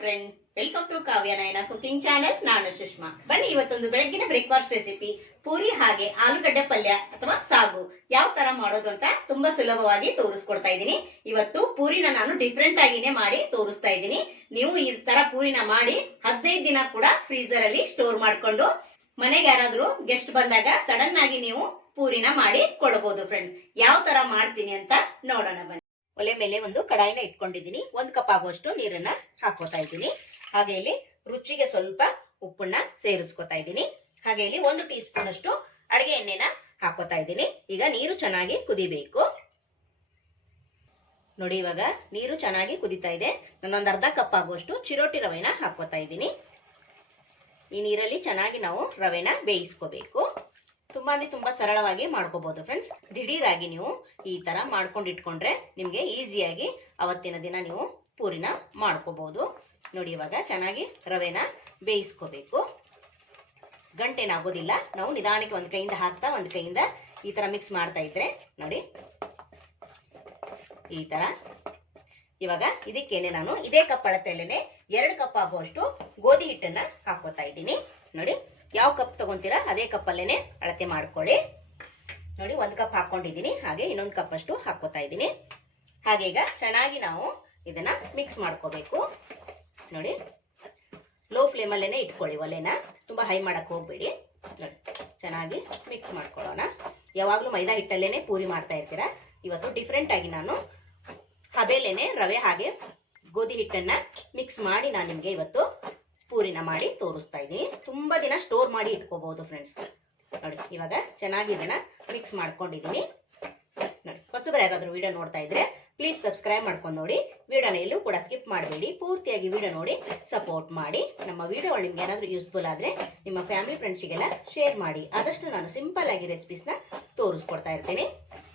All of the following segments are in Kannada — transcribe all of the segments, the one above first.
Friend welcome to Kavya Nayana cooking channel ನಾನು ಸುಷ್ಮಾ. ಬನ್ನಿ, ಇವತ್ತೊಂದು ಬೆಳಗ್ಗಿನ ಬ್ರೇಕ್ಫಾಸ್ಟ್ ರೆಸಿಪಿ ಪೂರಿ ಹಾಗೆ ಆಲೂಗಡ್ಡೆ ಪಲ್ಯ ಅಥವಾ ಸಾಗು. ಯಾವ ತರ ಮಾಡೋದು ಅಂತ ತುಂಬಾ ಸುಲಭವಾಗಿ ತೋರಿಸ್ಕೊಡ್ತಾ ಇದ್ದೀನಿ. ಇವತ್ತು ಪೂರಿನ ನಾನು ಡಿಫ್ರೆಂಟ್ ಆಗಿನೇ ಮಾಡಿ ತೋರಿಸ್ತಾ ಇದ್ದೀನಿ. ನೀವು ಈ ತರ ಪೂರಿನ ಮಾಡಿ ಹದಿನೈದು ದಿನ ಕೂಡ ಫ್ರೀಸರ್ ಅಲ್ಲಿ ಸ್ಟೋರ್ ಮಾಡ್ಕೊಂಡು ಮನೆಗೆ ಯಾರಾದ್ರೂ ಗೆಸ್ಟ್ ಬಂದಾಗ ಸಡನ್ ಆಗಿ ನೀವು ಪೂರಿನ ಮಾಡಿ ಕೊಡಬಹುದು ಫ್ರೆಂಡ್ಸ್ ಯಾವ ತರ ಮಾಡ್ತೀನಿ ಅಂತ ನೋಡೋಣ ಬನ್ನಿ. ಒಲೆ ಮೇಲೆ ಒಂದು ಕಡಾಯಿನ ಇಟ್ಕೊಂಡಿದ್ದೀನಿ. ಒಂದು ಕಪ್ ಆಗುವಷ್ಟು ನೀರನ್ನ ಹಾಕೋತಾ ಇದ್ದೀನಿ. ಹಾಗೆ ಇಲ್ಲಿ ರುಚಿಗೆ ಸ್ವಲ್ಪ ಉಪ್ಪನ್ನ ಸೇರಿಸ್ಕೊತಾ ಇದ್ದೀನಿ. ಹಾಗೆ ಇಲ್ಲಿ ಒಂದು ಟೀ ಸ್ಪೂನ್ ಅಷ್ಟು ಅಡಿಗೆ ಎಣ್ಣೆನ ಹಾಕೋತಾ ಇದ್ದೀನಿ. ಈಗ ನೀರು ಚೆನ್ನಾಗಿ ಕುದಿಬೇಕು. ನೋಡಿ ಇವಾಗ ನೀರು ಚೆನ್ನಾಗಿ ಕುದಿತಾ ಇದೆ. ನಾನೊಂದು ಅರ್ಧ ಕಪ್ ಆಗುವಷ್ಟು ಚಿರೋಟಿ ರವೆನ ಹಾಕೋತಾ ಇದ್ದೀನಿ. ಈ ನೀರಲ್ಲಿ ಚೆನ್ನಾಗಿ ನಾವು ರವೆನ ಬೇಯಿಸ್ಕೋಬೇಕು. ತುಂಬಾ ತುಂಬಾ ಸರಳವಾಗಿ ಮಾಡ್ಕೋಬಹುದು ಫ್ರೆಂಡ್ಸ್ ದಿಢೀರಾಗಿ ನೀವು ಈ ತರ ಮಾಡ್ಕೊಂಡು ಇಟ್ಕೊಂಡ್ರೆ ನಿಮ್ಗೆ ಈಸಿಯಾಗಿ ಅವತ್ತಿನ ದಿನ ನೀವು ಪೂರಿನ ಮಾಡ್ಕೋಬಹುದು ನೋಡಿ ಇವಾಗ ಚೆನ್ನಾಗಿ ರವೆನ ಬೇಯಿಸ್ಕೋಬೇಕು. ಗಂಟೆನಾಗೋದಿಲ್ಲ. ನಾವು ನಿಧಾನಕ್ಕೆ ಒಂದ್ ಕೈಯಿಂದ ಹಾಕ್ತಾ ಒಂದ್ ಕೈಯಿಂದ ಈ ತರ ಮಿಕ್ಸ್ ಮಾಡ್ತಾ ಇದ್ರೆ ನೋಡಿ. ಈ ತರ. ಇವಾಗ ಇದಕ್ಕೇನೆ ನಾನು ಇದೇ ಕಪ್ ಅಳತೆಯಲ್ಲೇನೆ ಎರಡು ಕಪ್ ಆಗುವಷ್ಟು ಗೋಧಿ ಹಿಟ್ಟನ್ನ ಹಾಕೋತಾ ಇದ್ದೀನಿ. ನೋಡಿ. ಯಾವ ಕಪ್ ತಗೊಂತೀರಾ? ಅದೇ ಕಪ್ಪಲ್ಲೇನೆ ಅಳತೆ ಮಾಡ್ಕೊಳ್ಳಿ. ನೋಡಿ, ಒಂದು ಕಪ್ ಹಾಕೊಂಡಿದ್ದೀನಿ. ಹಾಗೆ ಇನ್ನೊಂದು ಕಪ್ ಅಷ್ಟು ಹಾಕೋತಾ ಇದ್ದೀನಿ. ಹಾಗೆ ಈಗ ಚೆನ್ನಾಗಿ ನಾವು ಇದನ್ನ ಮಿಕ್ಸ್ ಮಾಡ್ಕೋಬೇಕು. ನೋಡಿ ಲೋ ಫ್ಲೇಮಲ್ಲೇನೆ ಇಟ್ಕೊಳ್ಳಿ ಒಲೆನ. ತುಂಬಾ ಹೈ ಮಾಡಕ್ ಹೋಗ್ಬೇಡಿ. ನೋಡಿ, ಚೆನ್ನಾಗಿ ಮಿಕ್ಸ್ ಮಾಡ್ಕೊಳ್ಳೋಣ. ಯಾವಾಗಲೂ ಮೈದಾ ಹಿಟ್ಟಲ್ಲೇನೆ ಪೂರಿ ಮಾಡ್ತಾ ಇರ್ತೀರಾ? ಇವತ್ತು ಡಿಫ್ರೆಂಟ್ ಆಗಿ ನಾನು ಹಬೇಲೇನೆ ರವೆ ಹಾಗೆ ಗೋಧಿ ಹಿಟ್ಟನ್ನ ಮಿಕ್ಸ್ ಮಾಡಿ ನಾನು ನಿಮಗೆ ಇವತ್ತು ಪೂರಿನ ಮಾಡಿ ತೋರಿಸ್ತಾ ಇದ್ದೀನಿ. ತುಂಬಾ ದಿನ ಸ್ಟೋರ್ ಮಾಡಿ ಇಟ್ಕೋಬಹುದು ಫ್ರೆಂಡ್ಸ್ ನೋಡಿ, ಇವಾಗ ಚೆನ್ನಾಗಿ ಇದನ್ನ ಮಿಕ್ಸ್ ಮಾಡ್ಕೊಂಡಿದ್ದೀನಿ. ನೋಡಿ, ಹೊಸಬರ ಯಾರಾದ್ರೂ ವಿಡಿಯೋ ನೋಡ್ತಾ ಇದ್ರೆ ಪ್ಲೀಸ್ ಸಬ್ಸ್ಕ್ರೈಬ್ ಮಾಡ್ಕೊಂಡು ನೋಡಿ. ವಿಡಿಯೋನ ಎಲ್ಲೂ ಕೂಡ ಸ್ಕಿಪ್ ಮಾಡಬೇಡಿ. ಪೂರ್ತಿಯಾಗಿ ವಿಡಿಯೋ ನೋಡಿ ಸಪೋರ್ಟ್ ಮಾಡಿ. ನಮ್ಮ ವಿಡಿಯೋಗಳು ನಿಮ್ಗೆ ಏನಾದರೂ ಯೂಸ್ಫುಲ್ ಆದ್ರೆ ನಿಮ್ಮ ಫ್ಯಾಮಿಲಿ ಫ್ರೆಂಡ್ಸಿಗೆಲ್ಲ ಶೇರ್ ಮಾಡಿ. ಆದಷ್ಟು ನಾನು ಸಿಂಪಲ್ ಆಗಿ ರೆಸಿಪೀಸ್ನ ತೋರಿಸ್ಕೊಡ್ತಾ ಇರ್ತೀನಿ.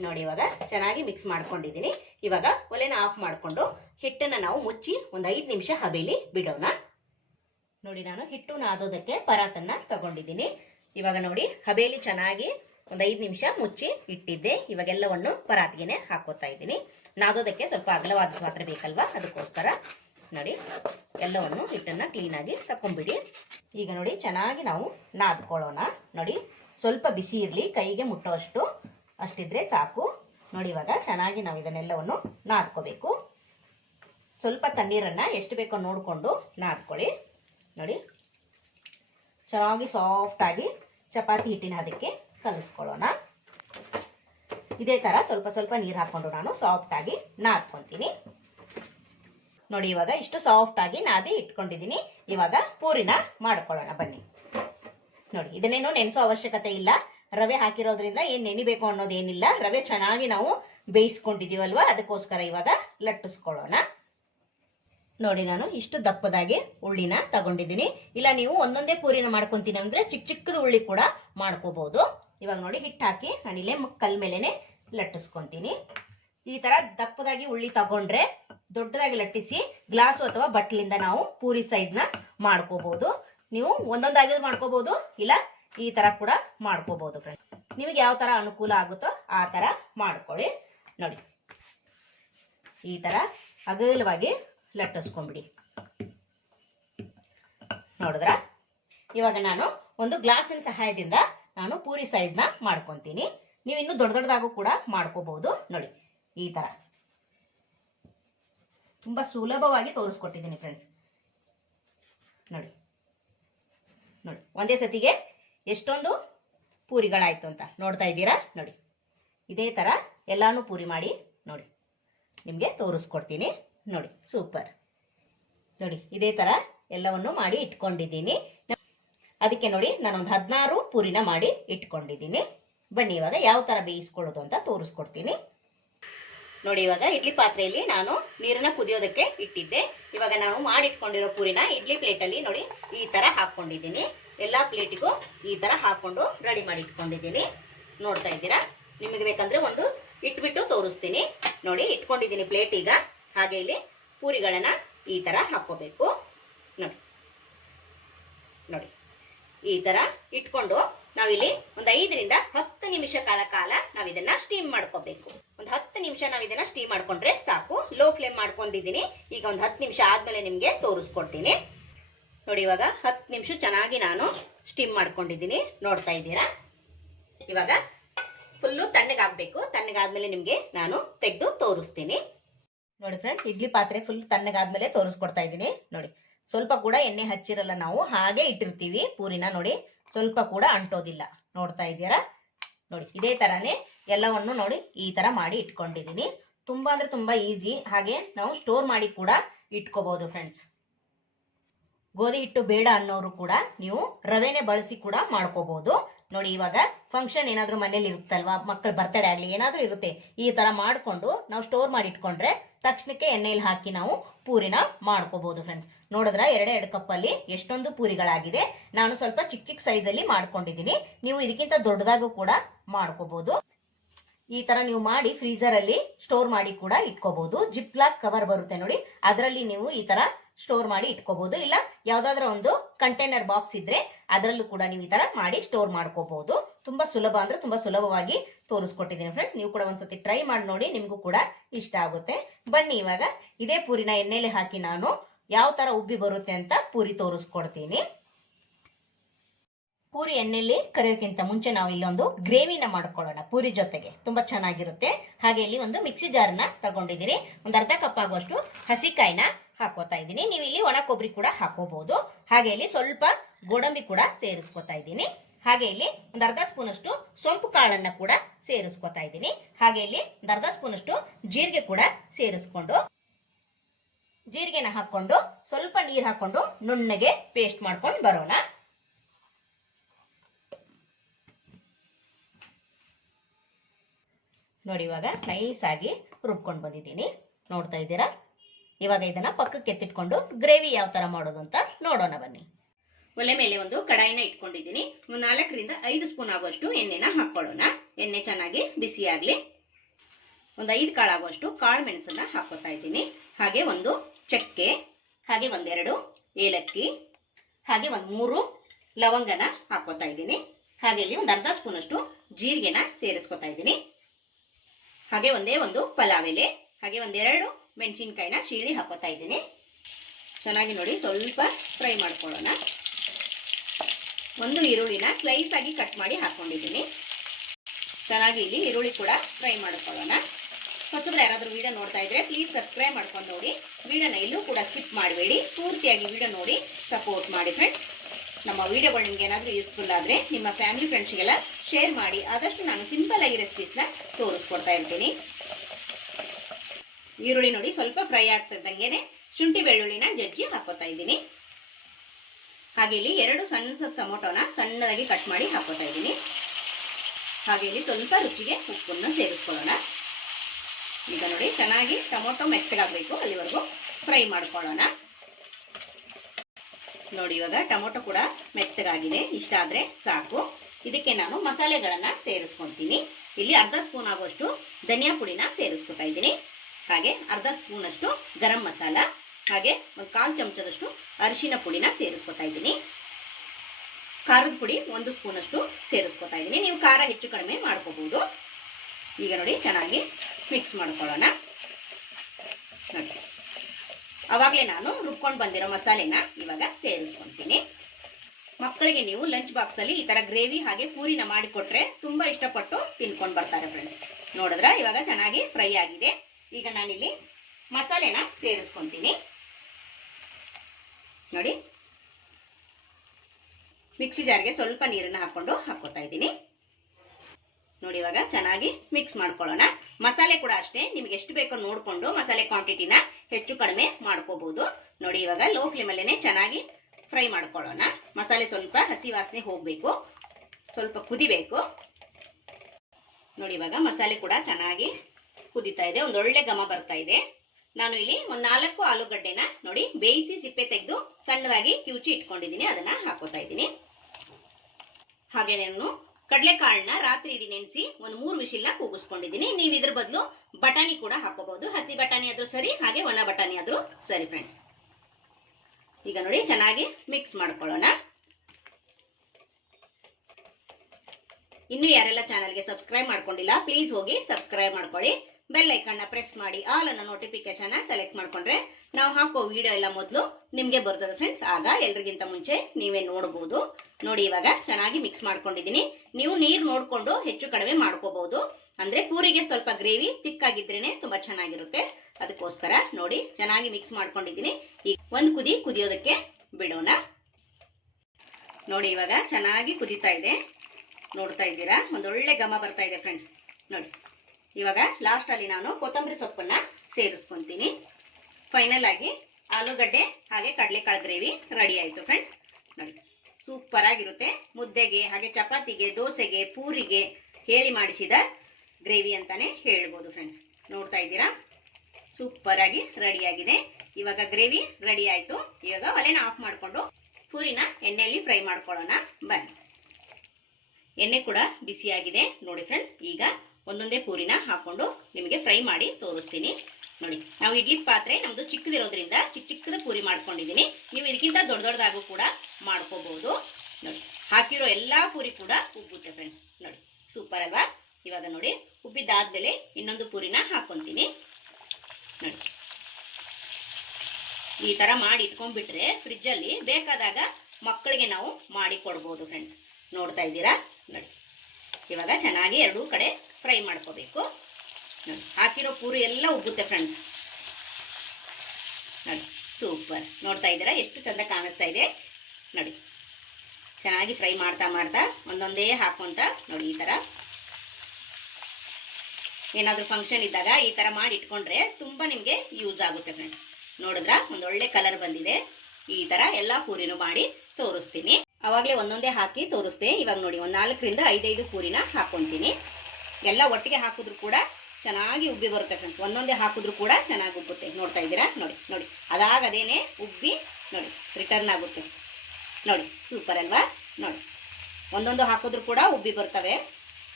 ನೋಡಿ, ಇವಾಗ ಚೆನ್ನಾಗಿ ಮಿಕ್ಸ್ ಮಾಡ್ಕೊಂಡಿದ್ದೀನಿ. ಇವಾಗ ಒಲೆನ ಆಫ್ ಮಾಡಿಕೊಂಡು ಹಿಟ್ಟನ್ನ ನಾವು ಮುಚ್ಚಿ ಒಂದು ಐದು ನಿಮಿಷ ಹಬೇಲಿ ಬಿಡೋಣ. ನೋಡಿ, ನಾನು ಹಿಟ್ಟು ನಾದೋದಕ್ಕೆ ಪರಾತನ್ನ ತಗೊಂಡಿದ್ದೀನಿ. ಇವಾಗ ನೋಡಿ, ಹಬೇಲಿ ಚೆನ್ನಾಗಿ ಒಂದು ಐದು ನಿಮಿಷ ಮುಚ್ಚಿ ಇಟ್ಟಿದ್ದೆ. ಇವಾಗೆಲ್ಲವನ್ನು ಪರಾತಿಗೆನೆ ಹಾಕೋತಾ ಇದ್ದೀನಿ. ನಾದೋದಕ್ಕೆ ಸ್ವಲ್ಪ ಅಗಲವಾದ ಪಾತ್ರೆ ಬೇಕಲ್ವಾ? ಅದಕ್ಕೋಸ್ಕರ ನೋಡಿ, ಎಲ್ಲವನ್ನು ಹಿಟ್ಟನ್ನ ಕ್ಲೀನಾಗಿ ತಕೊಂಡ್ಬಿಡಿ ಈಗ ನೋಡಿ, ಚೆನ್ನಾಗಿ ನಾವು ನಾದ್ಕೊಳ್ಳೋಣ. ನೋಡಿ, ಸ್ವಲ್ಪ ಬಿಸಿ ಇರಲಿ, ಕೈಗೆ ಮುಟ್ಟೋಷ್ಟು ಅಷ್ಟಿದ್ರೆ ಸಾಕು. ನೋಡಿ, ಇವಾಗ ಚೆನ್ನಾಗಿ ನಾವು ಇದನ್ನೆಲ್ಲವನ್ನು ನಾದ್ಕೋಬೇಕು. ಸ್ವಲ್ಪ ತಣ್ಣೀರನ್ನ ಎಷ್ಟು ಬೇಕೋ ನೋಡಿಕೊಂಡು ನಾದ್ಕೊಳ್ಳಿ. ನೋಡಿ. ಚೆನ್ನಾಗಿ ಸಾಫ್ಟ್ ಆಗಿ ಚಪಾತಿ ಹಿಟ್ಟಿನ ಅದಕ್ಕೆ ಕಲಿಸ್ಕೊಳ್ಳೋಣ. ಇದೇ ತರ ಸ್ವಲ್ಪ ಸ್ವಲ್ಪ ನೀರು ಹಾಕ್ಕೊಂಡು ನಾನು ಸಾಫ್ಟ್ ಆಗಿ ನಾದ್ಕೊಂತೀನಿ. ನೋಡಿ, ಇವಾಗ ಇಷ್ಟು ಸಾಫ್ಟ್ ಆಗಿ ನಾದಿ ಇಟ್ಕೊಂಡಿದ್ದೀನಿ. ಇವಾಗ ಪೂರಿನ ಮಾಡ್ಕೊಳ್ಳೋಣ, ಬನ್ನಿ. ನೋಡಿ, ಇದನ್ನೇನು ನೆನೆಸೋ ಅವಶ್ಯಕತೆ ಇಲ್ಲ. ರವೆ ಹಾಕಿರೋದ್ರಿಂದ ಏನು ನೆನಿಬೇಕು ಅನ್ನೋದೇನಿಲ್ಲ. ರವೆ ಚೆನ್ನಾಗಿ ನಾವು ಬೇಯಿಸ್ಕೊಂಡಿದೀವಲ್ವಾ ಅದಕ್ಕೋಸ್ಕರ ಇವಾಗ ಲಟ್ಟಿಸ್ಕೊಳ್ಳೋಣ. ನೋಡಿ ನಾನು ಇಷ್ಟು ದಪ್ಪದಾಗಿ ಉಳ್ಳಿನ ತಗೊಂಡಿದ್ದೀನಿ. ಇಲ್ಲ, ನೀವು ಒಂದೊಂದೇ ಪೂರಿನ ಮಾಡ್ಕೊಂತೀನಿ ಅಂದ್ರೆ ಚಿಕ್ಕ ಚಿಕ್ಕದ ಉಳ್ಳಿ ಕೂಡ ಮಾಡ್ಕೋಬಹುದು. ಇವಾಗ ನೋಡಿ ಹಿಟ್ಟು ಹಾಕಿ ನಾನಿಲ್ಲೇ ಕಲ್ ಮೇಲೆನೆ ಲಟ್ಟಿಸ್ಕೊಂತೀನಿ. ಈ ತರ ದಪ್ಪದಾಗಿ ಉಳ್ಳಿ ತಗೊಂಡ್ರೆ ದೊಡ್ಡದಾಗಿ ಲಟ್ಟಿಸಿ ಗ್ಲಾಸು ಅಥವಾ ಬಟ್ಲಿಂದ ನಾವು ಪೂರಿ ಸೈಜ್ನ ಮಾಡ್ಕೋಬಹುದು. ನೀವು ಒಂದೊಂದಾಗಿ ಮಾಡ್ಕೋಬಹುದು, ಇಲ್ಲ ಈ ತರ ಕೂಡ ಮಾಡ್ಕೋಬಹುದು ಫ್ರೆಂಡ್ ನಿಮಗೆ ಯಾವ ತರ ಅನುಕೂಲ ಆಗುತ್ತೋ ಆ ತರ ಮಾಡ್ಕೊಳ್ಳಿ. ನೋಡಿ, ಈ ತರ ಅಗಲವಾಗಿ ಲಟ್ಟಿಸ್ಕೊಂಬಿಡಿ ನೋಡಿದ್ರ? ಇವಾಗ ನಾನು ಒಂದು ಗ್ಲಾಸಿನ ಸಹಾಯದಿಂದ ನಾನು ಪೂರಿ ಸೈಜ್ನ ಮಾಡ್ಕೊತೀನಿ. ನೀವು ಇನ್ನು ದೊಡ್ಡ ದೊಡ್ಡದಾಗೂ ಕೂಡ ಮಾಡ್ಕೋಬಹುದು. ನೋಡಿ, ಈ ತರ. ತುಂಬಾ ಸುಲಭವಾಗಿ ತೋರಿಸ್ಕೊಟ್ಟಿದ್ದೀನಿ ಫ್ರೆಂಡ್ಸ್ ನೋಡಿ ನೋಡಿ, ಒಂದೇ ಸತಿಗೆ ಎಷ್ಟೊಂದು ಪೂರಿಗಳಾಯ್ತು ಅಂತ ನೋಡ್ತಾ ಇದ್ದೀರಾ? ನೋಡಿ, ಇದೇ ತರ ಎಲ್ಲಾನು ಪೂರಿ ಮಾಡಿ ನೋಡಿ, ನಿಮಗೆ ತೋರಿಸ್ಕೊಡ್ತೀನಿ. ನೋಡಿ ಸೂಪರ್ ನೋಡಿ, ಇದೇ ತರ ಎಲ್ಲವನ್ನು ಮಾಡಿ ಇಟ್ಕೊಂಡಿದ್ದೀನಿ. ಅದಕ್ಕೆ ನೋಡಿ, ನಾನೊಂದು ಹದಿನಾರು ಪೂರಿನ ಮಾಡಿ ಇಟ್ಕೊಂಡಿದ್ದೀನಿ. ಬನ್ನಿ, ಇವಾಗ ಯಾವ ತರ ಬೇಯಿಸ್ಕೊಳ್ಳೋದು ಅಂತ ತೋರಿಸ್ಕೊಡ್ತೀನಿ. ನೋಡಿ, ಇವಾಗ ಇಡ್ಲಿ ಪಾತ್ರೆಯಲ್ಲಿ ನಾನು ನೀರನ್ನ ಕುದಿಯೋದಕ್ಕೆ ಇಟ್ಟಿದ್ದೆ. ಇವಾಗ ನಾನು ಮಾಡಿಟ್ಕೊಂಡಿರೋ ಪೂರಿನ ಇಡ್ಲಿ ಪ್ಲೇಟಲ್ಲಿ ನೋಡಿ, ಈ ತರ ಹಾಕೊಂಡಿದ್ದೀನಿ ಎಲ್ಲಾ ಪ್ಲೇಟಿಗೂ ಈ ತರ ಹಾಕೊಂಡು ರೆಡಿ ಮಾಡಿ ಇಟ್ಕೊಂಡಿದ್ದೀನಿ. ನೋಡ್ತಾ ಇದ್ದೀರಾ? ನಿಮಗೆ ಬೇಕಂದ್ರೆ ಒಂದು ಇಟ್ಬಿಟ್ಟು ತೋರಿಸ್ತೀನಿ. ನೋಡಿ, ಇಟ್ಕೊಂಡಿದ್ದೀನಿ ಪ್ಲೇಟ್ ಈಗ. ಹಾಗೆ ಇಲ್ಲಿ ಪೂರಿಗಳನ್ನ ಈ ತರ ಹಾಕೋಬೇಕು ನೋಡಿ. ನೋಡಿ. ಈ ತರ ಇಟ್ಕೊಂಡು ನಾವಿಲ್ಲಿ ಒಂದು ಐದರಿಂದ ಹತ್ತು ನಿಮಿಷ ಕಾಲ ಕಾಲ ನಾವು ಇದನ್ನ ಸ್ಟೀಮ್ ಮಾಡ್ಕೋಬೇಕು. ಒಂದು ಹತ್ತು ನಿಮಿಷ ನಾವು ಇದನ್ನ ಸ್ಟೀಮ್ ಮಾಡ್ಕೊಂಡ್ರೆ ಸಾಕು. ಲೋ ಫ್ಲೇಮ್ ಮಾಡ್ಕೊಂಡಿದ್ದೀನಿ. ಈಗ ಒಂದು ಹತ್ತು ನಿಮಿಷ ಆದ್ಮೇಲೆ ನಿಮ್ಗೆ ತೋರಿಸ್ಕೊಡ್ತೀನಿ. ನೋಡಿ, ಇವಾಗ ಹತ್ತು ನಿಮಿಷ ಚೆನ್ನಾಗಿ ನಾನು ಸ್ಟೀಮ್ ಮಾಡ್ಕೊಂಡಿದ್ದೀನಿ. ನೋಡ್ತಾ ಇದ್ದೀರಾ? ಇವಾಗ ಫುಲ್ಲು ತಣ್ಣಗಾಗ್ಬೇಕು. ತಣ್ಣಗಾದ್ಮೇಲೆ ನಿಮ್ಗೆ ನಾನು ತೆಗೆದು ತೋರಿಸ್ತೀನಿ. ನೋಡಿ ಫ್ರೆಂಡ್ಸ್ ಇಡ್ಲಿ ಪಾತ್ರೆ ಫುಲ್ ತಣ್ಣಗಾದ್ಮೇಲೆ ತೋರಿಸ್ಕೊಡ್ತಾ ಇದ್ದೀನಿ. ನೋಡಿ, ಸ್ವಲ್ಪ ಕೂಡ ಎಣ್ಣೆ ಹಚ್ಚಿರಲ್ಲ ನಾವು, ಹಾಗೆ ಇಟ್ಟಿರ್ತೀವಿ ಪೂರಿನ ನೋಡಿ. ಸ್ವಲ್ಪ ಕೂಡ ಅಂಟೋದಿಲ್ಲ. ನೋಡ್ತಾ ಇದೀರ ನೋಡಿ, ಇದೇ ತರಾನೇ ಎಲ್ಲವನ್ನು ನೋಡಿ ಈ ತರ ಮಾಡಿ ಇಟ್ಕೊಂಡಿದ್ದೀನಿ. ತುಂಬಾ ಅಂದ್ರೆ ತುಂಬಾ ಈಜಿ ಹಾಗೆ ನಾವು ಸ್ಟೋರ್ ಮಾಡಿ ಕೂಡ ಇಟ್ಕೋಬಹುದು ಫ್ರೆಂಡ್ಸ್ ಗೋಧಿ ಹಿಟ್ಟು ಬೇಡ ಅನ್ನೋರು ಕೂಡ ನೀವು ರವೆನೆ ಬಳಸಿ ಕೂಡ ಮಾಡ್ಕೋಬಹುದು. ನೋಡಿ, ಇವಾಗ ಫಂಕ್ಷನ್ ಏನಾದ್ರೂ ಮನೇಲಿ ಇರುತ್ತಲ್ವಾ? ಮಕ್ಕಳ ಬರ್ತಡೇ ಆಗ್ಲಿ ಏನಾದ್ರೂ ಇರುತ್ತೆ, ಈ ತರ ಮಾಡ್ಕೊಂಡು ನಾವು ಸ್ಟೋರ್ ಮಾಡಿ ಇಟ್ಕೊಂಡ್ರೆ ತಕ್ಷಣಕ್ಕೆ ಎಣ್ಣೆಯಲ್ಲಿ ಹಾಕಿ ನಾವು ಪೂರಿನ ಮಾಡ್ಕೋಬಹುದು ಫ್ರೆಂಡ್ಸ್ ನೋಡಿದ್ರ ಎರಡೇ ಎರಡು ಕಪ್ಪಲ್ಲಿ ಎಷ್ಟೊಂದು ಪೂರಿಗಳಾಗಿದೆ. ನಾನು ಸ್ವಲ್ಪ ಚಿಕ್ಕ ಚಿಕ್ಕ ಸೈಜ್ ಅಲ್ಲಿ ಮಾಡ್ಕೊಂಡಿದ್ದೀನಿ. ನೀವು ಇದಕ್ಕಿಂತ ದೊಡ್ಡದಾಗೂ ಕೂಡ ಮಾಡ್ಕೋಬಹುದು. ಈ ತರ ನೀವು ಮಾಡಿ ಫ್ರೀಜರ್ ಅಲ್ಲಿ ಸ್ಟೋರ್ ಮಾಡಿ ಕೂಡ ಇಟ್ಕೋಬಹುದು. ಜಿಪ್ ಲಾಕ್ ಕವರ್ ಬರುತ್ತೆ ನೋಡಿ, ಅದರಲ್ಲಿ ನೀವು ಈ ತರ ಸ್ಟೋರ್ ಮಾಡಿ ಇಟ್ಕೋಬಹುದು ಇಲ್ಲ, ಯಾವ್ದಾದ್ರು ಒಂದು ಕಂಟೈನರ್ ಬಾಕ್ಸ್ ಇದ್ರೆ ಅದರಲ್ಲೂ ಕೂಡ ನೀವು ಈ ತರ ಮಾಡಿ ಸ್ಟೋರ್ ಮಾಡ್ಕೋಬಹುದು ತುಂಬಾ ಸುಲಭ ಅಂದ್ರೆ ತುಂಬಾ ಸುಲಭವಾಗಿ ತೋರಿಸ್ಕೊಟ್ಟಿದ್ದೀನಿ ಫ್ರೆಂಡ್ ನೀವು ಕೂಡ ಒಂದ್ಸತಿ ಟ್ರೈ ಮಾಡಿ ನೋಡಿ, ನಿಮ್ಗೂ ಕೂಡ ಇಷ್ಟ ಆಗುತ್ತೆ. ಬನ್ನಿ ಇವಾಗ ಇದೇ ಪೂರಿನ ಎಣ್ಣೆಲೆ ಹಾಕಿ ನಾನು ಯಾವ ತರ ಉಬ್ಬಿ ಬರುತ್ತೆ ಅಂತ ಪೂರಿ ತೋರಿಸ್ಕೊಡ್ತೀನಿ. ಪೂರಿ ಎಣ್ಣೆಲಿ ಕರಿಯೋಕ್ಕಿಂತ ಮುಂಚೆ ನಾವು ಇಲ್ಲೊಂದು ಗ್ರೇವಿನ ಮಾಡ್ಕೊಳ್ಳೋಣ ಪೂರಿ ಜೊತೆಗೆ. ತುಂಬಾ ಚೆನ್ನಾಗಿರುತ್ತೆ. ಹಾಗೆ ಇಲ್ಲಿ ಒಂದು ಮಿಕ್ಸಿ ಜಾರ್ನ ತಗೊಂಡಿದ್ದೀನಿ. ಒಂದು ಅರ್ಧ ಕಪ್ ಆಗುವಷ್ಟು ಹಸಿಕಾಯಿನ ಹಾಕೋತಾ ಇದ್ದೀನಿ. ನೀವು ಇಲ್ಲಿ ಒಣ ಕೊಬ್ಬರಿ ಕೂಡ ಹಾಕೋಬಹುದು. ಹಾಗೆ ಇಲ್ಲಿ ಸ್ವಲ್ಪ ಗೋಡಂಬಿ ಕೂಡ ಸೇರಿಸ್ಕೊತಾ ಇದ್ದೀನಿ. ಹಾಗೆ ಇಲ್ಲಿ ಒಂದು ಅರ್ಧ ಸ್ಪೂನ್ ಅಷ್ಟು ಸೊಂಪು ಕಾಳನ್ನ ಕೂಡ ಸೇರಿಸ್ಕೊತಾ ಇದ್ದೀನಿ. ಹಾಗೆ ಇಲ್ಲಿ ಒಂದು ಅರ್ಧ ಸ್ಪೂನ್ ಅಷ್ಟು ಜೀರಿಗೆ ಕೂಡ ಸೇರಿಸ್ಕೊಂಡು, ಜೀರಿಗೆನ ಹಾಕೊಂಡು ಸ್ವಲ್ಪ ನೀರು ಹಾಕೊಂಡು ನುಣ್ಣಗೆ ಪೇಸ್ಟ್ ಮಾಡ್ಕೊಂಡು ಬರೋಣ. ನೋಡಿ ಇವಾಗ ನೈಸ್ ಆಗಿ ರುಬ್ಕೊಂಡು ಬಂದಿದ್ದೀನಿ. ನೋಡ್ತಾ ಇದ್ದೀರಾ? ಇವಾಗ ಇದನ್ನ ಪಕ್ಕಕ್ಕೆ ಎತ್ತಿಟ್ಕೊಂಡು ಗ್ರೇವಿ ಯಾವ ತರ ಮಾಡೋದು ಅಂತ ನೋಡೋಣ ಬನ್ನಿ. ಒಲೆ ಮೇಲೆ ಒಂದು ಕಡಾಯಿನ ಇಟ್ಕೊಂಡಿದ್ದೀನಿ. ನಾಲ್ಕರಿಂದ ಐದು ಸ್ಪೂನ್ ಆಗುವಷ್ಟು ಎಣ್ಣೆನ ಹಾಕೊಳ್ಳೋಣ. ಎಣ್ಣೆ ಚೆನ್ನಾಗಿ ಬಿಸಿ ಆಗಲಿ. ಒಂದು ಐದು ಕಾಳಾಗುವಷ್ಟು ಕಾಳು ಮೆಣಸನ್ನ ಹಾಕೋತಾ ಇದ್ದೀನಿ. ಹಾಗೆ ಒಂದು ಚಕ್ಕೆ, ಹಾಗೆ ಒಂದೆರಡು ಏಲಕ್ಕಿ, ಹಾಗೆ ಒಂದು ಮೂರು ಲವಂಗನ ಹಾಕೋತಾ ಇದ್ದೀನಿ. ಹಾಗೆ ಇಲ್ಲಿ ಒಂದು ಅರ್ಧ ಸ್ಪೂನ್ ಅಷ್ಟು ಜೀರಿಗೆನ ಸೇರಿಸ್ಕೊತಾ ಇದ್ದೀನಿ. ಹಾಗೆ ಒಂದೇ ಒಂದು ಪಲಾವ್ ಎಲೆ, ಹಾಗೆ ಒಂದೆರಡು ಮೆಣಸಿನ್ಕಾಯಿನ ಶೀಳಿ ಹಾಕೋತಾ ಇದ್ದೀನಿ. ಚೆನ್ನಾಗಿ ನೋಡಿ ಸ್ವಲ್ಪ ಫ್ರೈ ಮಾಡ್ಕೊಳ್ಳೋಣ. ಒಂದು ಈರುಳ್ಳಿನ ಸ್ಲೈಸ್ ಆಗಿ ಕಟ್ ಮಾಡಿ ಹಾಕೊಂಡಿದ್ದೀನಿ. ಚೆನ್ನಾಗಿ ಇಲ್ಲಿ ಈರುಳ್ಳಿ ಕೂಡ ಫ್ರೈ ಮಾಡ್ಕೊಳ್ಳೋಣ. ಹೊಸಬ್ರು ಯಾರಾದರೂ ವೀಡಿಯೋ ನೋಡ್ತಾ ಇದ್ರೆ ಪ್ಲೀಸ್ ಸಬ್ಸ್ಕ್ರೈಬ್ ಮಾಡ್ಕೊಂಡು ನೋಡಿ ವೀಡಿಯೋನ ಇಲ್ಲೂ ಕೂಡ ಸ್ಕಿಪ್ ಮಾಡಬೇಡಿ. ಪೂರ್ತಿಯಾಗಿ ವೀಡಿಯೋ ನೋಡಿ ಸಪೋರ್ಟ್ ಮಾಡಿ ಫ್ರೆಂಡ್ಸ್ ನಮ್ಮ ವೀಡಿಯೋಗಳು ನಿಮ್ಗೆ ಏನಾದರೂ ಯೂಸ್ಫುಲ್ ಆದರೆ ನಿಮ್ಮ ಫ್ಯಾಮಿಲಿ ಫ್ರೆಂಡ್ಸ್ಗೆಲ್ಲ ಶೇರ್ ಮಾಡಿ. ಆದಷ್ಟು ನಾನು ಸಿಂಪಲ್ ಆಗಿ ರೆಸಿಪೀಸ್ನ ತೋರಿಸ್ಕೊಡ್ತಾ ಇರ್ತೀನಿ. ಈರುಳ್ಳಿ ನೋಡಿ ಸ್ವಲ್ಪ ಫ್ರೈ ಆಗ್ತಿದ್ದಂಗೆನೆ ಶುಂಠಿ ಬೆಳ್ಳುಳ್ಳಿನ ಜಜ್ಜಿ ಹಾಕೋತಾ ಇದ್ದೀನಿ. ಹಾಗೆ ಇಲ್ಲಿ ಎರಡು ಸಣ್ಣ ಟೊಮೊಟೊನ ಸಣ್ಣದಾಗಿ ಕಟ್ ಮಾಡಿ ಹಾಕೋತಾ ಇದ್ದೀನಿ. ಹಾಗೆ ಇಲ್ಲಿ ಸ್ವಲ್ಪ ರುಚಿಗೆ ಉಪ್ಪನ್ನು ಸೇರಿಸ್ಕೊಳ್ಳೋಣ. ಈಗ ನೋಡಿ ಚೆನ್ನಾಗಿ ಟೊಮೊಟೊ ಮೆತ್ತಗಾಗಬೇಕು, ಅಲ್ಲಿವರೆಗೂ ಫ್ರೈ ಮಾಡ್ಕೊಳ್ಳೋಣ. ನೋಡಿ ಇವಾಗ ಟೊಮೊಟೊ ಕೂಡ ಮೆತ್ತಗಾಗಿದೆ, ಇಷ್ಟ ಆದರೆ ಸಾಕು. ಇದಕ್ಕೆ ನಾನು ಮಸಾಲೆಗಳನ್ನು ಸೇರಿಸ್ಕೊತೀನಿ ಇಲ್ಲಿ ಅರ್ಧ ಸ್ಪೂನ್ ಆಗುವಷ್ಟು ಧನಿಯಾ ಪುಡಿನ ಸೇರಿಸ್ಕೊತಾ ಇದ್ದೀನಿ. ಹಾಗೆ ಅರ್ಧ ಸ್ಪೂನ್ ಅಷ್ಟು ಗರಂ ಮಸಾಲ, ಹಾಗೆ ಒಂದು ಕಾಲು ಚಮಚದಷ್ಟು ಅರಿಶಿನ ಪುಡಿನ ಸೇರಿಸ್ಕೊತಾ ಇದ್ದೀನಿ. ಖಾರದ ಪುಡಿ ಒಂದು ಸ್ಪೂನ್ ಅಷ್ಟು ಸೇರಿಸ್ಕೊತಾ ಇದ್ದೀನಿ. ನೀವು ಖಾರ ಹೆಚ್ಚು ಕಡಿಮೆ ಮಾಡ್ಕೋಬಹುದು ಈಗ ನೋಡಿ, ಚೆನ್ನಾಗಿ ಮಿಕ್ಸ್ ಮಾಡ್ಕೊಳ್ಳೋಣ. ನೋಡಿ, ಅವಾಗಲೇ ನಾನು ರುಬ್ಕೊಂಡು ಬಂದಿರೋ ಮಸಾಲೆನ ಇವಾಗ ಸೇರಿಸ್ಕೊಂತೀನಿ ಮಕ್ಕಳಿಗೆ ನೀವು ಲಂಚ್ ಬಾಕ್ಸ್ ಅಲ್ಲಿ ಈ ತರ ಗ್ರೇವಿ ಹಾಗೆ ಪೂರಿನ ಮಾಡಿಕೊಟ್ರೆ ತುಂಬಾ ಇಷ್ಟಪಟ್ಟು ತಿನ್ಕೊಂಡು ಬರ್ತಾರೆ ಫ್ರೆಂಡ್ಸ್ ನೋಡಿದ್ರ ಇವಾಗ ಚೆನ್ನಾಗಿ ಫ್ರೈ ಆಗಿದೆ. ಈಗ ನಾನಿಲ್ಲಿ ಮಸಾಲೆನ ಸೇರಿಸ್ಕೊಂತೀನಿ. ನೋಡಿ. ಮಿಕ್ಸಿ ಜಾರ್ಗೆ ಸ್ವಲ್ಪ ನೀರನ್ನ ಹಾಕೊಂಡು ಹಾಕೋತಾ ಇದ್ದೀನಿ. ನೋಡಿ ಇವಾಗ ಚೆನ್ನಾಗಿ ಮಿಕ್ಸ್ ಮಾಡ್ಕೊಳ್ಳೋಣ. ಮಸಾಲೆ ಕೂಡ ಅಷ್ಟೇ, ನಿಮ್ಗೆ ಎಷ್ಟು ಬೇಕೋ ನೋಡಿಕೊಂಡು ಮಸಾಲೆ ಕ್ವಾಂಟಿಟಿನ ಹೆಚ್ಚು ಕಡಿಮೆ ಮಾಡ್ಕೋಬಹುದು ನೋಡಿ ಇವಾಗ ಲೋ ಫ್ಲೇಮಲ್ಲೇ ಚೆನ್ನಾಗಿ ಫ್ರೈ ಮಾಡ್ಕೊಳ್ಳೋಣ. ಮಸಾಲೆ ಸ್ವಲ್ಪ ಹಸಿ ವಾಸನೆ ಹೋಗ್ಬೇಕು. ಸ್ವಲ್ಪ ಕುದಿಬೇಕು. ನೋಡಿ ಇವಾಗ ಮಸಾಲೆ ಕೂಡ ಚೆನ್ನಾಗಿ ಕುದಿತಾ ಇದೆ ಒಂದೊಳ್ಳೆ ಘಮ ಬರ್ತಾ ಇದೆ ನಾನು ಇಲ್ಲಿ ಒಂದ್ ನಾಲ್ಕು ಆಲೂಗಡ್ಡೆನ ನೋಡಿ ಬೇಯಿಸಿ ಸಿಪ್ಪೆ ತೆಗೆದು ಸಣ್ಣದಾಗಿ ಕಿವುಚಿ ಇಟ್ಕೊಂಡಿದ್ದೀನಿ, ಅದನ್ನ ಹಾಕೋತಾ ಇದ್ದೀನಿ ಹಾಗೆ ನಾನು ಕಡಲೆಕಾಳನ್ನ ರಾತ್ರಿ ಇಡೀ ನೆನೆಸಿ ಒಂದು ಮೂರು ವಿಶಿಲ್ಲ ಕೂಗಿಸ್ಕೊಂಡಿದ್ದೀನಿ. ನೀವು ಇದ್ರ ಬದಲು ಬಟಾಣಿ ಕೂಡ ಹಾಕೋಬಹುದು ಹಸಿ ಬಟಾಣಿ ಆದ್ರೂ ಸರಿ, ಹಾಗೆ ಒಣ ಬಟಾಣಿ ಆದ್ರೂ ಸರಿ ಫ್ರೆಂಡ್ಸ್ ಈಗ ನೋಡಿ ಚೆನ್ನಾಗಿ ಮಿಕ್ಸ್ ಮಾಡ್ಕೊಳ್ಳೋಣ. ಇನ್ನು ಯಾರೆಲ್ಲ ಚಾನಲ್ಗೆ ಸಬ್ಸ್ಕ್ರೈಬ್ ಮಾಡ್ಕೊಂಡಿಲ್ಲ ಪ್ಲೀಸ್ ಹೋಗಿ ಸಬ್ಸ್ಕ್ರೈಬ್ ಮಾಡ್ಕೊಳ್ಳಿ. ಬೆಲ್ ಐಕನ್ನ ಪ್ರೆಸ್ ಮಾಡಿ ಆಲ್ ಅನ್ನೋ ನೋಟಿಫಿಕೇಶನ್ ಸೆಲೆಕ್ಟ್ ಮಾಡ್ಕೊಂಡ್ರೆ ನಾವು ಹಾಕೋ ವಿಡಿಯೋ ಎಲ್ಲ ಮೊದಲು ನಿಮಗೆ ಬರ್ತದೆ ಫ್ರೆಂಡ್ಸ್ ಆಗ ಎಲ್ರಿಗಿಂತ ಮುಂಚೆ ನೀವೇ ನೋಡಬಹುದು ನೋಡಿ ಇವಾಗ ಚೆನ್ನಾಗಿ ಮಿಕ್ಸ್ ಮಾಡ್ಕೊಂಡಿದ್ದೀನಿ. ನೀವು ನೀರು ನೋಡಿಕೊಂಡು ಹೆಚ್ಚು ಕಡಿಮೆ ಮಾಡ್ಕೋಬಹುದು. ಅಂದ್ರೆ ಪೂರಿಗೆ ಸ್ವಲ್ಪ ಗ್ರೇವಿ ತಿಕ್ಕಾಗಿದ್ರೇನೆ ತುಂಬಾ ಚೆನ್ನಾಗಿರುತ್ತೆ. ಅದಕ್ಕೋಸ್ಕರ ನೋಡಿ ಚೆನ್ನಾಗಿ ಮಿಕ್ಸ್ ಮಾಡ್ಕೊಂಡಿದ್ದೀನಿ. ಈಗ ಒಂದು ಕುದಿ ಕುದಿಯೋದಕ್ಕೆ ಬಿಡೋಣ. ನೋಡಿ ಇವಾಗ ಚೆನ್ನಾಗಿ ಕುದೀತಾ ಇದೆ. ನೋಡ್ತಾ ಇದ್ದೀರಾ? ಒಂದೊಳ್ಳೆ ಘಮ ಬರ್ತಾ ಇದೆ ಫ್ರೆಂಡ್ಸ್ ನೋಡಿ. ಇವಾಗ ಲಾಸ್ಟ್ ಅಲ್ಲಿ ನಾನು ಕೊತ್ತಂಬರಿ ಸೊಪ್ಪನ್ನ ಸೇರಿಸ್ಕೊಂತೀನಿ. ಫೈನಲ್ ಆಗಿ ಆಲೂಗಡ್ಡೆ ಹಾಗೆ ಕಡಲೆಕಾಳು ಗ್ರೇವಿ ರೆಡಿ ಆಯ್ತು ಫ್ರೆಂಡ್ಸ್ ನೋಡಿ ಸೂಪರ್ ಆಗಿರುತ್ತೆ. ಮುದ್ದೆಗೆ ಹಾಗೆ ಚಪಾತಿಗೆ, ದೋಸೆಗೆ, ಪೂರಿಗೆ ಹೇಳಿ ಮಾಡಿಸಿದ ಗ್ರೇವಿ ಅಂತಾನೆ ಹೇಳ್ಬೋದು ಫ್ರೆಂಡ್ಸ್ ನೋಡ್ತಾ ಇದ್ದೀರಾ? ಸೂಪರ್ ಆಗಿ ರೆಡಿ ಆಗಿದೆ. ಇವಾಗ ಗ್ರೇವಿ ರೆಡಿ ಆಯ್ತು. ಇವಾಗ ಒಲೆನ ಆಫ್ ಮಾಡಿಕೊಂಡು ಪೂರಿನ ಎಣ್ಣೆಯಲ್ಲಿ ಫ್ರೈ ಮಾಡ್ಕೊಳ್ಳೋಣ. ಬನ್ನಿ. ಎಣ್ಣೆ ಕೂಡ ಬಿಸಿಯಾಗಿದೆ. ನೋಡಿ ಫ್ರೆಂಡ್ಸ್ ಈಗ ಒಂದೊಂದೇ ಪೂರಿನ ಹಾಕೊಂಡು ನಿಮಗೆ ಫ್ರೈ ಮಾಡಿ ತೋರಿಸ್ತೀನಿ. ನೋಡಿ, ನಾವು ಇಡ್ಲಿ ಪಾತ್ರೆ ನಮ್ದು ಚಿಕ್ಕದಿರೋದ್ರಿಂದ ಚಿಕ್ಕ ಚಿಕ್ಕದ ಪೂರಿ ಮಾಡ್ಕೊಂಡಿದ್ದೀನಿ. ನೀವು ಇದಕ್ಕಿಂತ ದೊಡ್ಡ ದೊಡ್ಡದಾಗೂ ಕೂಡ ಮಾಡ್ಕೋಬಹುದು ನೋಡಿ, ಹಾಕಿರೋ ಎಲ್ಲಾ ಪೂರಿ ಕೂಡ ಉಬ್ಬುತ್ತೆ ಫ್ರೆಂಡ್ಸ್ ನೋಡಿ ಸೂಪರ್ ಅಲ್ವಾ? ಇವಾಗ ನೋಡಿ, ಉಬ್ಬಿದ್ದಾದ್ಮೇಲೆ ಇನ್ನೊಂದು ಪೂರಿನ ಹಾಕೊಂತೀನಿ. ನೋಡಿ, ಈ ತರ ಮಾಡಿ ಇಟ್ಕೊಂಡ್ಬಿಟ್ರೆ ಫ್ರಿಜ್ಜಲ್ಲಿ ಬೇಕಾದಾಗ ಮಕ್ಕಳಿಗೆ ನಾವು ಮಾಡಿ ಕೊಡ್ಬೋದು ಫ್ರೆಂಡ್ಸ್ ನೋಡ್ತಾ ಇದ್ದೀರಾ? ನೋಡಿ, ಇವಾಗ ಚೆನ್ನಾಗಿ ಎರಡೂ ಕಡೆ ಫ್ರೈ ಮಾಡ್ಕೋಬೇಕು. ನೋಡಿ, ಹಾಕಿರೋ ಪೂರಿ ಎಲ್ಲ ಉಬ್ಬುತ್ತೆ ಫ್ರೆಂಡ್ಸ್ ನೋಡಿ ಸೂಪರ್ ನೋಡ್ತಾ ಇದ್ದೀರಾ? ಎಷ್ಟು ಚಂದ ಕಾಣಿಸ್ತಾ ಇದೆ. ನೋಡಿ, ಚೆನ್ನಾಗಿ ಫ್ರೈ ಮಾಡ್ತಾ ಮಾಡ್ತಾ ಒಂದೊಂದೇ ಹಾಕೊಂತ ನೋಡಿ ಈ ಥರ ಏನಾದರೂ ಫಂಕ್ಷನ್ ಇದ್ದಾಗ ಈ ಥರ ಮಾಡಿ ಇಟ್ಕೊಂಡ್ರೆ ತುಂಬ ನಿಮಗೆ ಯೂಸ್ ಆಗುತ್ತೆ ಫ್ರೆಂಡ್ಸ್ ನೋಡಿದ್ರ? ಒಂದೊಳ್ಳೆ ಕಲರ್ ಬಂದಿದೆ. ಈ ಥರ ಎಲ್ಲ ಪೂರಿನೂ ಮಾಡಿ ತೋರಿಸ್ತೀನಿ. ಅವಾಗಲೇ ಒಂದೊಂದೇ ಹಾಕಿ ತೋರಿಸ್ದೆ. ಇವಾಗ ನೋಡಿ, ಒಂದು ನಾಲ್ಕರಿಂದ ಐದೈದು ಪೂರಿನ ಹಾಕೊಂತೀನಿ. ಎಲ್ಲ ಒಟ್ಟಿಗೆ ಹಾಕಿದ್ರು ಕೂಡ ಚೆನ್ನಾಗಿ ಉಬ್ಬಿ ಬರುತ್ತೆ ಫ್ರೆಂಡ್ಸ್ ಒಂದೊಂದೇ ಹಾಕಿದ್ರು ಕೂಡ ಚೆನ್ನಾಗಿ ಉಬ್ಬುತ್ತೆ. ನೋಡ್ತಾ ಇದ್ದೀರಾ? ನೋಡಿ ನೋಡಿ. ಅದಾಗ ಅದೇನೇ ಉಬ್ಬಿ, ನೋಡಿ ರಿಟರ್ನ್ ಆಗುತ್ತೆ. ನೋಡಿ ಸೂಪರ್ ಅಲ್ವಾ? ನೋಡಿ. ಒಂದೊಂದು ಹಾಕಿದ್ರು ಕೂಡ ಉಬ್ಬಿ ಬರ್ತವೆ.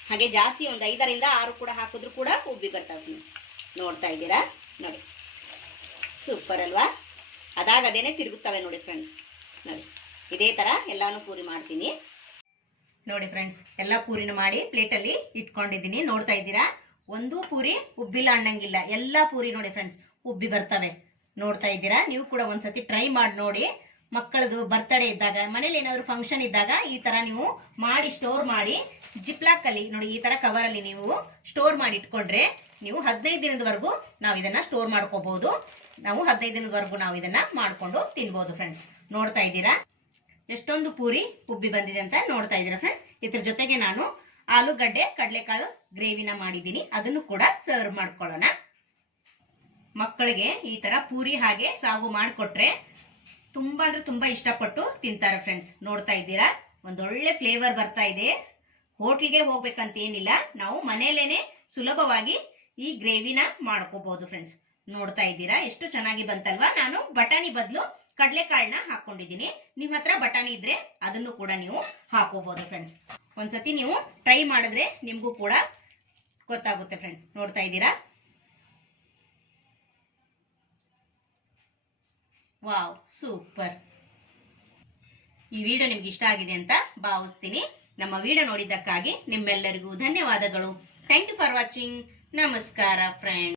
ಹಾಗೆ ಜಾಸ್ತಿ ಒಂದು ಐದರಿಂದ ಆರು ಕೂಡ ಹಾಕಿದ್ರು ಕೂಡ ಉಬ್ಬಿ ಬರ್ತವೆ. ನೋಡ್ತಾ ಇದ್ದೀರಾ? ನೋಡಿ. ಸೂಪರ್ ಅಲ್ವಾ? ಅದಾಗ ಅದೇನೆ ತಿರುಗುತ್ತವೆ ನೋಡಿ ಫ್ರೆಂಡ್ಸ್ ನೋಡಿ, ಇದೇ ಥರ ಎಲ್ಲಾನು ಪೂರಿ ಮಾಡ್ತೀನಿ. ನೋಡಿ ಫ್ರೆಂಡ್ಸ್ ಎಲ್ಲ ಪೂರಿನ ಮಾಡಿ ಪ್ಲೇಟಲ್ಲಿ ಇಟ್ಕೊಂಡಿದ್ದೀನಿ. ನೋಡ್ತಾ ಇದ್ದೀರಾ? ಒಂದು ಪೂರಿ ಉಬ್ಬಿಲ್ಲ ಅನ್ನಂಗಿಲ್ಲ. ಎಲ್ಲ ಪೂರಿ ನೋಡಿ ಫ್ರೆಂಡ್ಸ್ ಉಬ್ಬಿ ಬರ್ತವೆ. ನೋಡ್ತಾ ಇದ್ದೀರಾ? ನೀವು ಕೂಡ ಒಂದ್ಸತಿ ಟ್ರೈ ಮಾಡಿ ನೋಡಿ. ಮಕ್ಕಳದು ಬರ್ತಡೇ ಇದ್ದಾಗ, ಮನೇಲಿ ಏನಾದ್ರು ಫಂಕ್ಷನ್ ಇದ್ದಾಗ ಈ ತರ ನೀವು ಮಾಡಿ ಸ್ಟೋರ್ ಮಾಡಿ ಜಿಪ್ಲಾಕ್ ಅಲ್ಲಿ ನೋಡಿ ಈ ತರ ಕವರ್ ಅಲ್ಲಿ ನೀವು ಸ್ಟೋರ್ ಮಾಡಿ ಇಟ್ಕೊಂಡ್ರೆ ನೀವು ಹದಿನೈದು ದಿನದವರೆಗೂ ನಾವು ಇದನ್ನ ಸ್ಟೋರ್ ಮಾಡ್ಕೋಬಹುದು ನಾವು ಹದಿನೈದು ದಿನದವರೆಗೂ ನಾವು ಇದನ್ನ ಮಾಡ್ಕೊಂಡು ತಿನ್ಬೋದು ಫ್ರೆಂಡ್ಸ್ ನೋಡ್ತಾ ಇದ್ದೀರಾ? ಎಷ್ಟೊಂದು ಪೂರಿ ಉಬ್ಬಿ ಬಂದಿದೆ ಅಂತ ನೋಡ್ತಾ ಇದ್ದೀರಾ ಫ್ರೆಂಡ್ ಇದ್ರ ಜೊತೆಗೆ ನಾನು ಆಲೂಗಡ್ಡೆ, ಕಡಲೆಕಾಳು ಗ್ರೇವಿನ ಮಾಡಿದ್ದೀನಿ. ಅದನ್ನು ಕೂಡ ಸರ್ವ್ ಮಾಡ್ಕೊಳ್ಳೋಣ. ಮಕ್ಕಳಿಗೆ ಈ ತರ ಪೂರಿ ಹಾಗೆ ಸಾಗು ಮಾಡಿಕೊಟ್ರೆ ತುಂಬಾ ಅಂದ್ರೆ ತುಂಬಾ ಇಷ್ಟಪಟ್ಟು ತಿಂತಾರೆ ಫ್ರೆಂಡ್ಸ್ ನೋಡ್ತಾ ಇದ್ದೀರಾ? ಒಂದೊಳ್ಳೆ ಫ್ಲೇವರ್ ಬರ್ತಾ ಇದೆ. ಹೋಟ್ಲಿಗೆ ಹೋಗ್ಬೇಕಂತ ಏನಿಲ್ಲ. ನಾವು ಮನೆಯಲ್ಲೇನೆ ಸುಲಭವಾಗಿ ಈ ಗ್ರೇವಿನ ಮಾಡ್ಕೋಬಹುದು ಫ್ರೆಂಡ್ಸ್ ನೋಡ್ತಾ ಇದ್ದೀರಾ? ಎಷ್ಟು ಚೆನ್ನಾಗಿ ಬಂತಲ್ವಾ? ನಾನು ಬಟಾಣಿ ಬದಲು ಕಡಲೆಕಾಳನ್ನ ಹಾಕೊಂಡಿದ್ದೀನಿ. ನಿಮ್ಮ ಹತ್ರ ಬಟಾಣಿ ಇದ್ರೆ ಅದನ್ನು ಕೂಡ ನೀವು ಹಾಕೋಬಹುದು ಫ್ರೆಂಡ್ಸ್ ಒಂದ್ಸತಿ ನೀವು ಟ್ರೈ ಮಾಡಿದ್ರೆ ನಿಮ್ಗೂ ಕೂಡ ಗೊತ್ತಾಗುತ್ತೆ ಫ್ರೆಂಡ್ಸ್ ನೋಡ್ತಾ ಇದ್ದೀರಾ? Wow, super. ಈ ವಿಡಿಯೋ ನಿಮ್ಗೆ ಇಷ್ಟ ಆಗಿದೆ ಅಂತ ಭಾವಿಸ್ತೀನಿ. ನಮ್ಮ ವಿಡಿಯೋ ನೋಡಿದ್ದಕ್ಕಾಗಿ ನಿಮ್ಮೆಲ್ಲರಿಗೂ ಧನ್ಯವಾದಗಳು. ಥ್ಯಾಂಕ್ ಯು ಫಾರ್ ವಾಚಿಂಗ್ ನಮಸ್ಕಾರ ಫ್ರೆಂಡ್